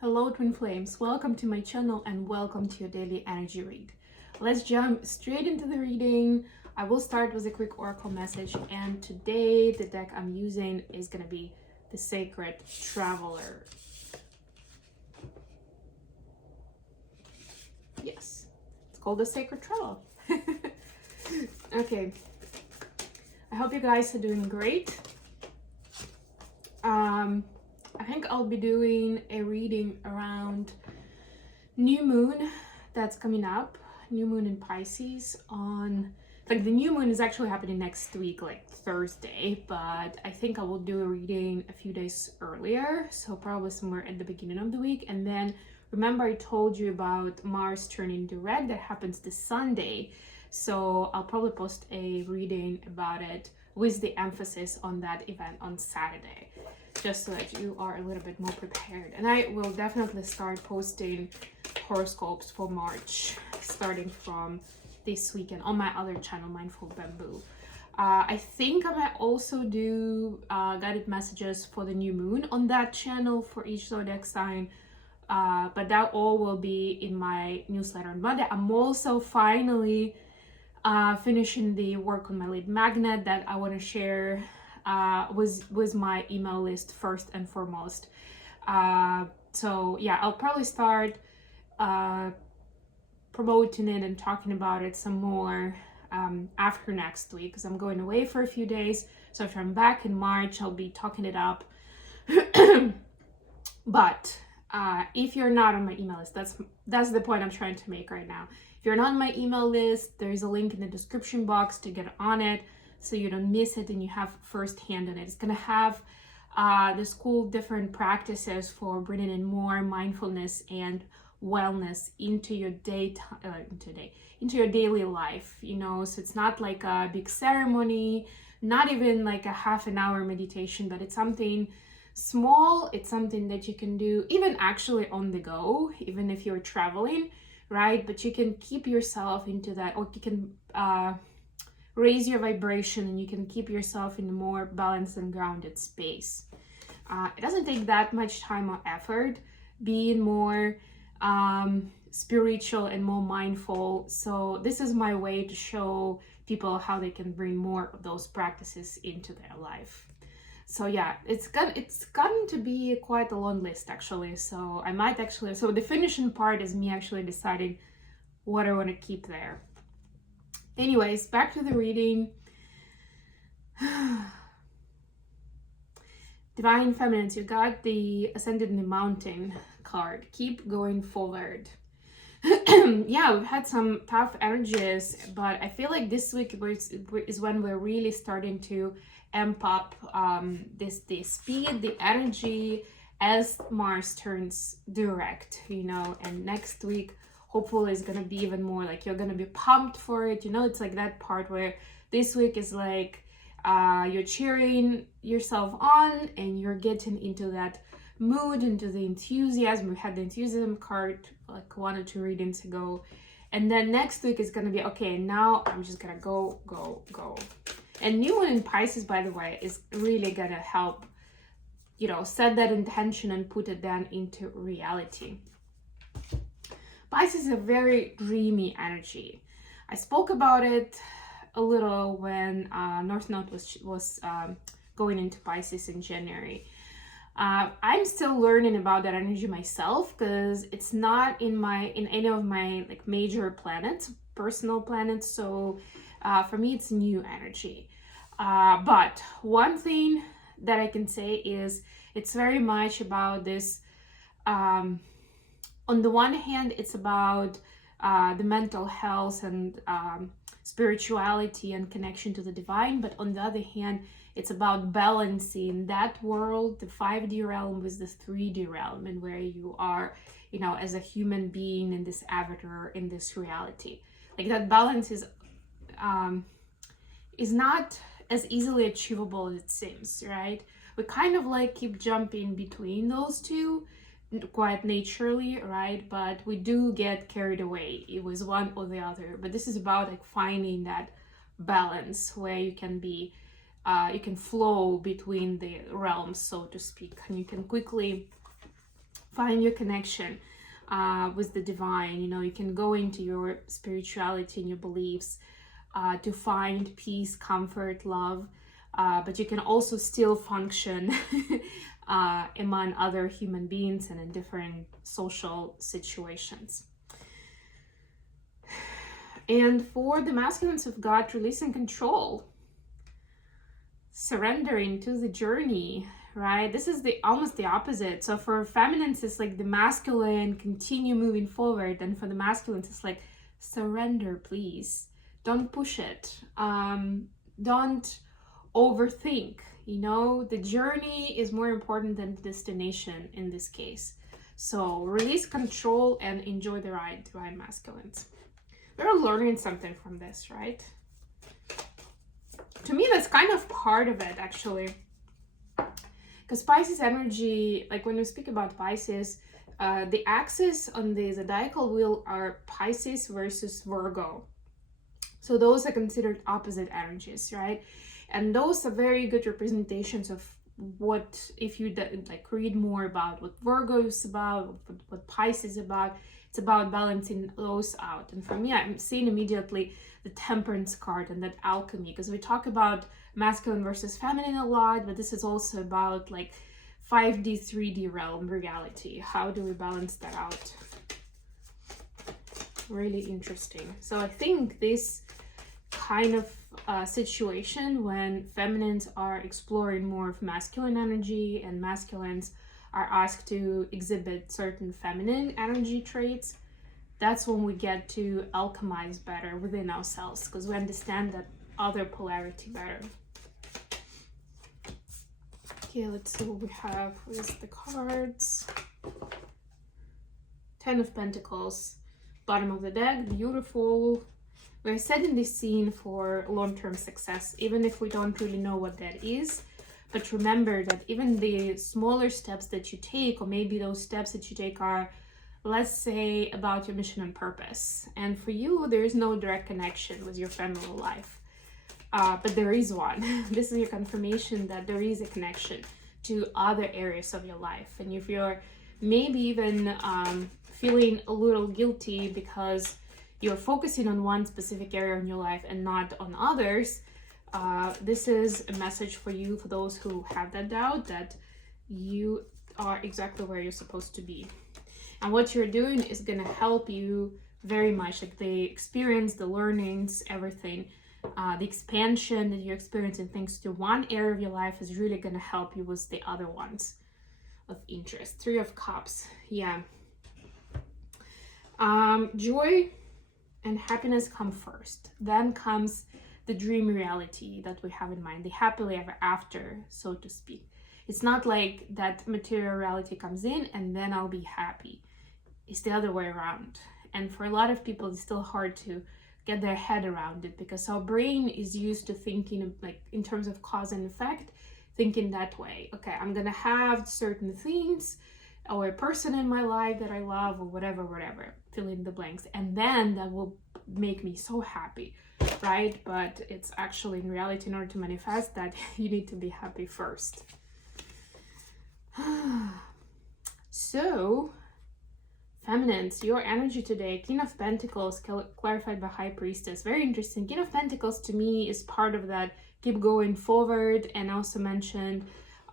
Hello twin flames, welcome to my channel and welcome to your daily energy read. Let's jump straight into the reading. I will start with a quick oracle message, and today the deck I'm using is going to be the Sacred Traveler. Yes, it's called the Sacred Traveler. Okay, I hope you guys are doing great. I think I'll be doing a reading around new moon that's coming up, new moon in Pisces on, like the new moon is actually happening next week, like Thursday, but I think I will do a reading a few days earlier, so probably somewhere at the beginning of the week. And then remember I told you about Mars turning direct, that happens this Sunday, so I'll probably post a reading about it with the emphasis on that event on Saturday, just so that you are a little bit more prepared. And I will definitely start posting horoscopes for March starting from this weekend on my other channel, Mindful Bamboo. I think I might also do guided messages for the new moon on that channel for each zodiac sign, but that all will be in my newsletter on Monday. I'm also finally finishing the work on my lead magnet that I want to share with my email list first and foremost. So yeah, I'll probably start promoting it and talking about it some more after next week, because I'm going away for a few days. So if I'm back in March, I'll be talking it up. But if you're not on my email list, that's the point I'm trying to make right now. If you're not on my email list, there's a link in the description box to get on it, so you don't miss it and you have first hand on it. It's gonna have this cool different practices for bringing in more mindfulness and wellness into your into your daily life, you know. So it's not like a big ceremony, not even like a half an hour meditation, but it's something small. It's something that you can do even actually on the go, even if you're traveling, right? But you can keep yourself into that, or you can raise your vibration, and you can keep yourself in a more balanced and grounded space. It doesn't take that much time or effort, being more spiritual and more mindful. So this is my way to show people how they can bring more of those practices into their life. So yeah, it's gotten to be quite a long list actually. So I might actually, so the finishing part is me actually deciding what I want to keep there. Anyways, back to the reading. Divine Feminines, you got the Ascended in the Mountain card. Keep going forward. Yeah, we've had some tough energies, but I feel like this week is when we're really starting to amp up the speed, the energy, as Mars turns direct, you know. And next week hopefully is gonna be even more, like you're gonna be pumped for it, you know. It's like that part where this week is like you're cheering yourself on and you're getting into that mood, into the enthusiasm. We had the enthusiasm card like 1 or 2 readings ago, and then next week is gonna be okay, now I'm just gonna go. And new moon in Pisces, by the way, is really gonna help, you know, set that intention and put it then into reality. Pisces is a very dreamy energy. I spoke about it a little when North Node was going into Pisces in January. I'm still learning about that energy myself, because it's not in any of my like major planets, personal planets. So for me, it's new energy. But one thing that I can say is it's very much about this. On the one hand, it's about the mental health and spirituality and connection to the divine, but on the other hand, it's about balancing that world, the 5D realm, with the 3D realm, and where you are, you know, as a human being in this avatar, in this reality. Like that balance is not as easily achievable as it seems, right? We kind of like keep jumping between those two quite naturally, right? But we do get carried away. It was one or the other. But this is about like finding that balance where you can be, you can flow between the realms, so to speak, and you can quickly Find your connection with the divine. You know, you can go into your spirituality and your beliefs to find peace, comfort, love, but you can also still function among other human beings and in different social situations. And for the masculines of God, releasing control, surrendering to the journey, right? This is almost the opposite. So for feminines, it's like the masculine, continue moving forward, and for the masculines, it's like surrender, please. Don't push it. Don't overthink. You know, the journey is more important than the destination in this case. So release control and enjoy the ride, divine masculines. We're learning something from this, right? To me, that's kind of part of it, actually. Because Pisces energy, like when we speak about Pisces, the axis on the zodiacal wheel are Pisces versus Virgo. So those are considered opposite energies, right? And those are very good representations of what, if you like read more about what Virgo is about, what Pisces is about, it's about balancing those out. And for me, I'm seeing immediately the Temperance card and that alchemy, because we talk about masculine versus feminine a lot, but this is also about like 5D, 3D realm reality. How do we balance that out? Really interesting. So I think this kind of situation when feminines are exploring more of masculine energy and masculines are asked to exhibit certain feminine energy traits, that's when we get to alchemize better within ourselves, because we understand that other polarity better. Okay, let's see what we have with the cards. 10 of Pentacles, bottom of the deck, beautiful. We're setting the scene for long-term success, even if we don't really know what that is. But remember that even the smaller steps that you take, or maybe those steps that you take are, let's say, about your mission and purpose. And for you, there is no direct connection with your family life. But there is one. This is your confirmation that there is a connection to other areas of your life. And if you're maybe even feeling a little guilty because you're focusing on one specific area in your life and not on others, this is a message for you, for those who have that doubt, that you are exactly where you're supposed to be. And what you're doing is going to help you very much, like the experience, the learnings, everything, the expansion that you're experiencing thanks to one area of your life is really going to help you with the other ones of interest. 3 of Cups. Yeah. Joy and happiness come first. Then comes the dream reality that we have in mind, the happily ever after, so to speak. It's not like that material reality comes in and then I'll be happy. It's the other way around. And for a lot of people, it's still hard to get their head around it, because our brain is used to thinking like in terms of cause and effect, thinking that way. Okay, I'm gonna have certain things or a person in my life that I love, or whatever, fill in the blanks, and then that will make me so happy, right? But it's actually, in reality, in order to manifest that, you need to be happy first. So, feminines, your energy today, King of Pentacles, clarified by High Priestess. Very interesting. King of Pentacles to me is part of that keep going forward, and also mentioned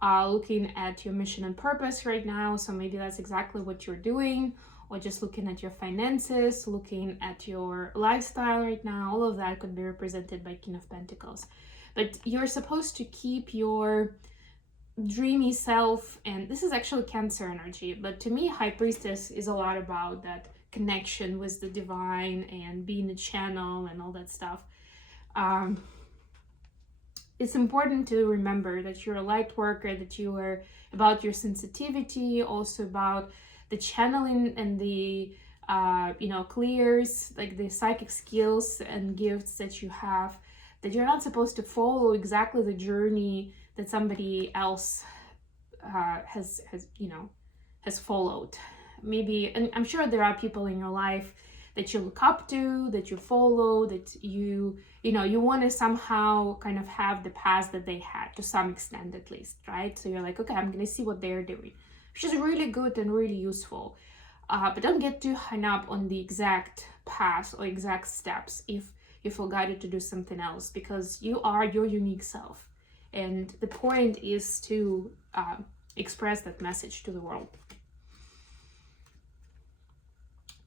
looking at your mission and purpose right now. So maybe that's exactly what you're doing, or just looking at your finances, looking at your lifestyle right now. All of that could be represented by King of Pentacles. But you're supposed to keep your dreamy self, and this is actually Cancer energy, but to me High Priestess is a lot about that connection with the divine and being a channel and all that stuff. It's important to remember that you're a light worker, that you are about your sensitivity, also about the channeling and the clears, like the psychic skills and gifts that you have, that you're not supposed to follow exactly the journey that somebody else has followed. Maybe, and I'm sure there are people in your life that you look up to, that you follow, that you want to somehow kind of have the path that they had, to some extent at least, right? So you're like, okay, I'm going to see what they're doing. which is really good and really useful. But don't get too hung up on the exact path or exact steps if you feel guided to do something else, because you are your unique self. And the point is to express that message to the world.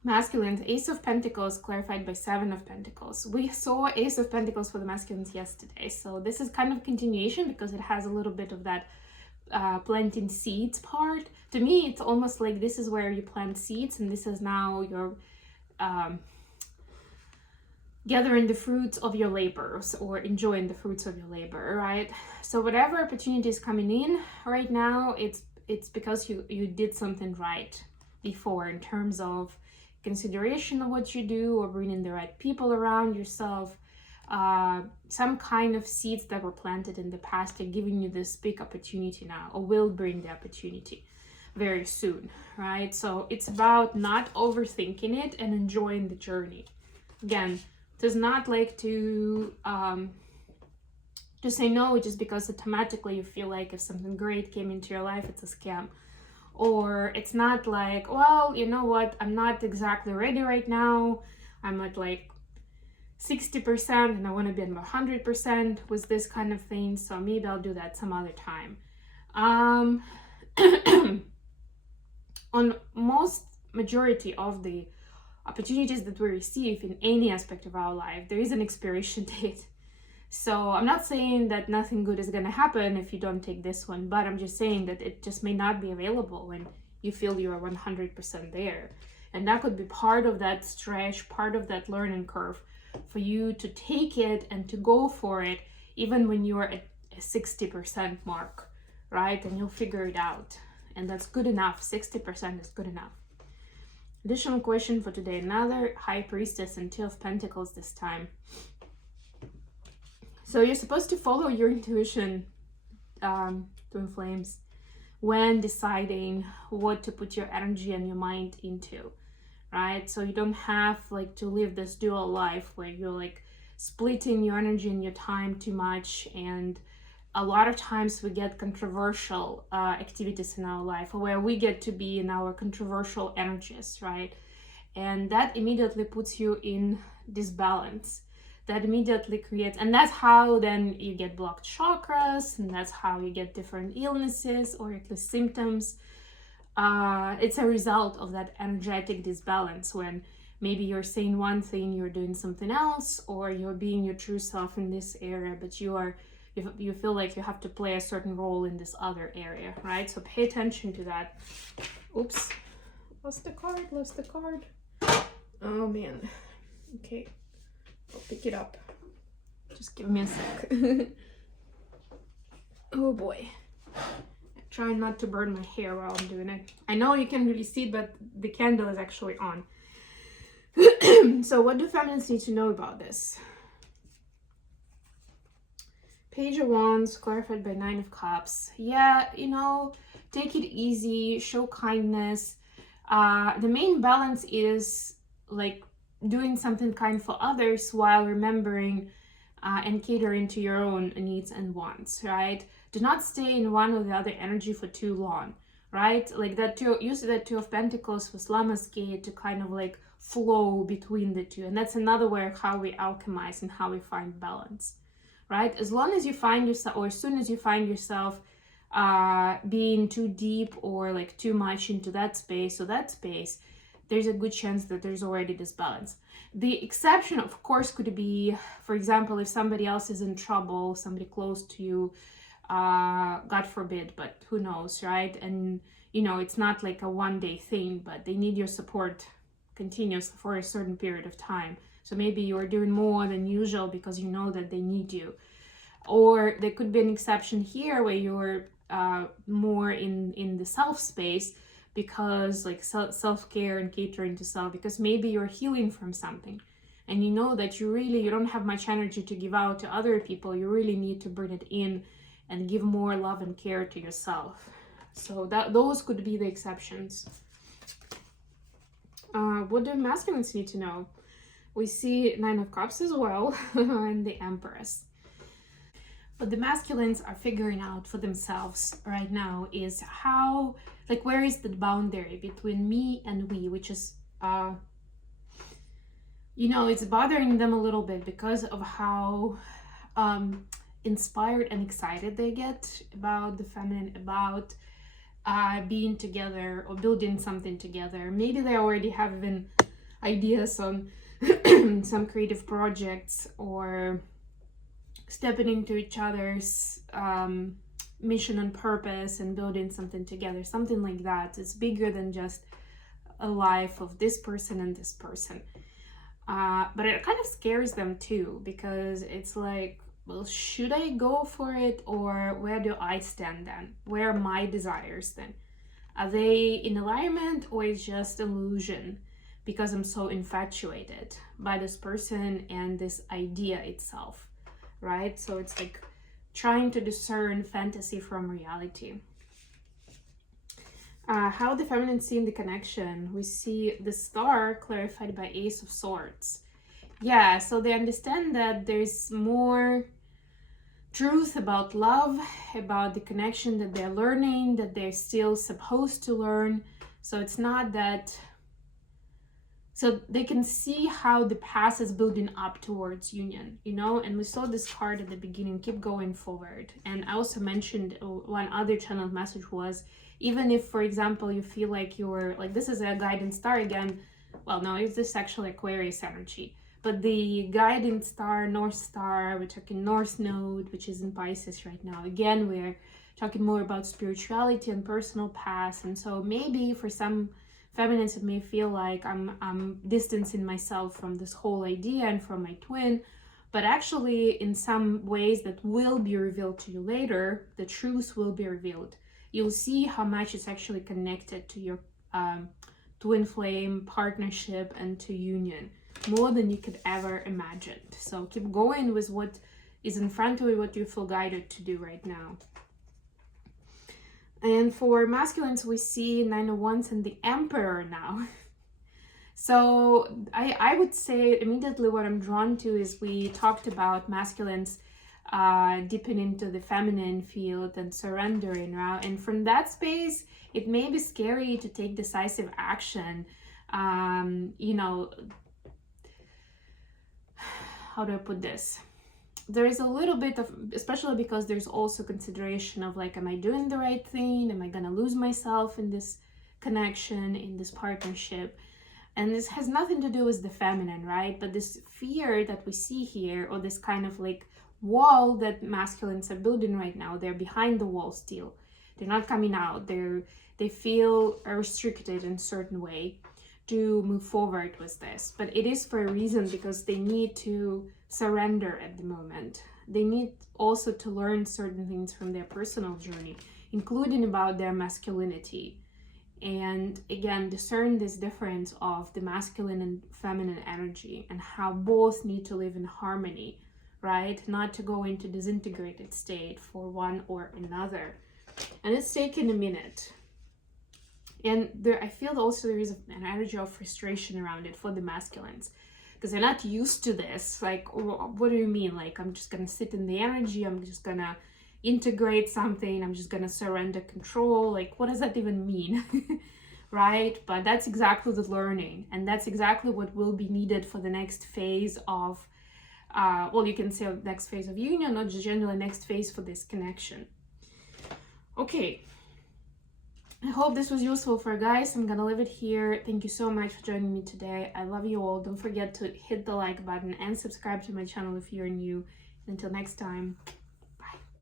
Masculine, Ace of Pentacles clarified by Seven of Pentacles. We saw Ace of Pentacles for the masculines yesterday, so this is kind of continuation because it has a little bit of that planting seeds part. To me, it's almost like this is where you plant seeds, and this is now your gathering the fruits of your labors, or enjoying the fruits of your labor, right? So whatever opportunity is coming in right now, it's because you did something right before in terms of consideration of what you do, or bringing the right people around yourself. Some kind of seeds that were planted in the past are giving you this big opportunity now, or will bring the opportunity very soon, right? So it's about not overthinking it and enjoying the journey. Again, does not like to say no just because automatically you feel like if something great came into your life, it's a scam. Or it's not like, well, you know what, I'm not exactly ready right now. I'm at like 60% and I want to be at 100% with this kind of thing. So maybe I'll do that some other time. On most majority of the opportunities that we receive in any aspect of our life, there is an expiration date. So I'm not saying that nothing good is going to happen if you don't take this one, but I'm just saying that it just may not be available when you feel you are 100% there. And that could be part of that stretch, part of that learning curve for you to take it and to go for it, even when you're at a 60% mark, right? And you'll figure it out. And that's good enough. 60% is good enough. Additional question for today. Another High Priestess and Two of Pentacles this time. So you're supposed to follow your intuition, twin flames, when deciding what to put your energy and your mind into, right? So you don't have like to live this dual life where you're like splitting your energy and your time too much. And a lot of times we get controversial activities in our life, where we get to be in our controversial energies, right? And that immediately puts you in disbalance. That immediately creates, and that's how then you get blocked chakras, and that's how you get different illnesses or at least symptoms. It's a result of that energetic disbalance, when maybe you're saying one thing, you're doing something else, or you're being your true self in this area, but you feel like you have to play a certain role in this other area, right? So pay attention to that. Oops, lost the card. Oh man. Okay, I'll pick it up. Just give me a sec. Oh boy. I'm trying not to burn my hair while I'm doing it. I know you can really see it, but the candle is actually on. So what do feminists need to know about this? Page of Wands, clarified by Nine of Cups. Yeah, take it easy, show kindness. The main balance is like doing something kind for others while remembering and catering to your own needs and wants, right? Do not stay in one or the other energy for too long, right? Like that use that Two of Pentacles with Lama's Gate to kind of like flow between the two. And that's another way of how we alchemize and how we find balance, right? As long as you find yourself, or as soon as you find yourself being too deep or like too much into that space, there's a good chance that there's already this balance. The exception, of course, could be, for example, if somebody else is in trouble, somebody close to you, God forbid, but who knows, right? And, it's not like a one-day thing, but they need your support continuously for a certain period of time. So maybe you're doing more than usual because you know that they need you. Or there could be an exception here where you're more in the self space, because like self-care and catering to self, because maybe you're healing from something and you know that you don't have much energy to give out to other people. You really need to bring it in and give more love and care to yourself. So those could be the exceptions. What do masculines need to know? We see Nine of Cups as well and the Empress. what the masculines are figuring out for themselves right now is how, like, where is the boundary between me and we, which is, you know, it's bothering them a little bit because of how inspired and excited they get about the feminine, about being together or building something together. Maybe they already have even ideas on some creative projects, or stepping into each other's mission and purpose and building something together, something like that. It's bigger than just a life of this person and this person. But it kind of scares them too, because it's like, well, should I go for it, or where do I stand then? Where are my desires then? Are they in alignment, or is just an illusion because I'm so infatuated by this person and this idea itself, right? So it's like trying to discern fantasy from reality. How the feminine see in the connection. We see the star clarified by Ace of Swords. Yeah, so they understand that there's more truth about love, about the connection that they're learning, that they're still supposed to learn. So it's not that, so they can see how the past is building up towards union, you know. And we saw this card at the beginning, keep going forward. And I also mentioned one other channeled message was, even if, for example, you feel like you're like, this is a guidance star again, well, no, it's this actually Aquarius energy, but the guiding star, North Star, we're talking North Node, which is in Pisces right now. Again, we're talking more about spirituality and personal past. And so maybe for some feminines, it may feel like I'm distancing myself from this whole idea and from my twin, but actually in some ways that will be revealed to you later, the truth will be revealed. You'll see how much it's actually connected to your twin flame partnership and to union, more than you could ever imagine. So keep going with what is in front of you, what you feel guided to do right now. And for masculines, we see Nine of Wands and the Emperor now. So I would say immediately what I'm drawn to is, we talked about masculines dipping into the feminine field and surrendering, right? And from that space, it may be scary to take decisive action. You know, how do I put this? There is a little bit of, especially because there's also consideration of like, am I doing the right thing? Am I gonna lose myself in this connection, in this partnership? And this has nothing to do with the feminine, right? But this fear that we see here, or this kind of like wall that masculines are building right now, they're behind the wall still. They're not coming out. They feel restricted in a certain way to move forward with this. But it is for a reason, because they need to surrender at the moment. They need also to learn certain things from their personal journey, including about their masculinity. And again, discern this difference of the masculine and feminine energy, and how both need to live in harmony, right? Not to go into disintegrated state for one or another. And it's taken a minute. And there, I feel also there is an energy of frustration around it for the masculines, because they're not used to this. Like, what do you mean? Like, I'm just gonna sit in the energy, I'm just gonna integrate something, I'm just gonna surrender control. Like, what does that even mean? Right? But that's exactly the learning, and that's exactly what will be needed for the next phase of well, you can say next phase of union, not just generally next phase for this connection. Okay, I hope this was useful for you guys. I'm gonna leave it here. Thank you so much for joining me today. I love you all. Don't forget to hit the like button and subscribe to my channel if you're new. Until next time.